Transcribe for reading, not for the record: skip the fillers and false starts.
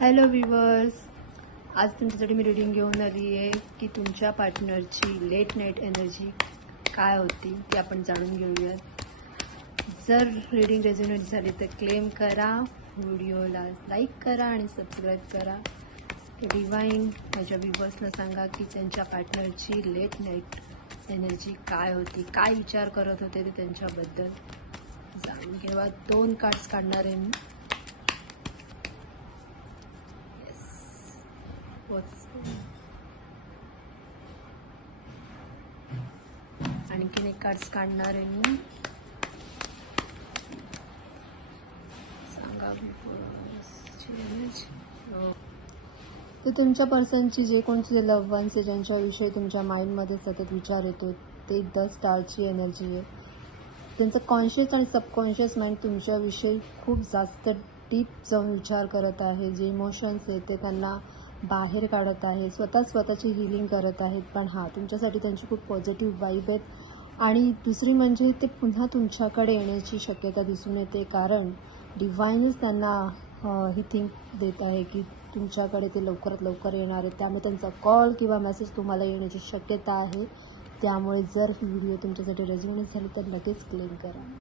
Hello viewers, आज तुमच्यासाठी मी reading घेऊन आली आहे की तुमच्या पार्टनरची लेट नाईट एनर्जी काय होती ती आपण जाणून घेऊयात. जर रीडिंग रेझोनेट झाली तर क्लेम करा, व्हिडिओला लाईक करा आणि सबस्क्राईब करा. डिवाइन माझ्या व्ह्यूवर्सना सांगा की त्यांच्या पार्टनरची लेट नाईट एनर्जी काय होती, काय विचार करत होते ते त्यांच्याबद्दल जाणून घेवा. 2 कार्ड्स काढणार आहे मी. आणखीन 1 कार्ड्स काढणार आहे मी. सांगा तर तुमच्या पर्सनची जे कोणते लव्ह वन्स आहे ज्यांच्याविषयी तुमच्या माइंडमध्ये सतत विचार येतो ते 10 स्टारची एनर्जी आहे. त्यांचं कॉन्शियस आणि सबकॉन्शियस माइंड तुमच्याविषयी खूप जास्त डीप जाऊन विचार करत आहे. जे इमोशन्स आहेत ते त्यांना बाहेर काढत आहे, स्वतःची हिलिंग करत आहेत. पण तुमच्यासाठी त्यांची खूप पॉझिटिव्ह वाईब आहेत. आणि दुसरी म्हणजे ते पुन्हा तुमच्याकडे येण्याची शक्यता दिसून येते, कारण डिवाइनच त्यांना ही थिंक देत आहे की तुमच्याकडे ते लवकरात लवकर येणार आहेत. त्यामुळे त्यांचा कॉल किंवा मेसेज तुम्हाला येण्याची शक्यता आहे. त्यामुळे जर ही व्हिडिओ तुमच्यासाठी रेझोनेट झाली तर लगेच क्लेम करा.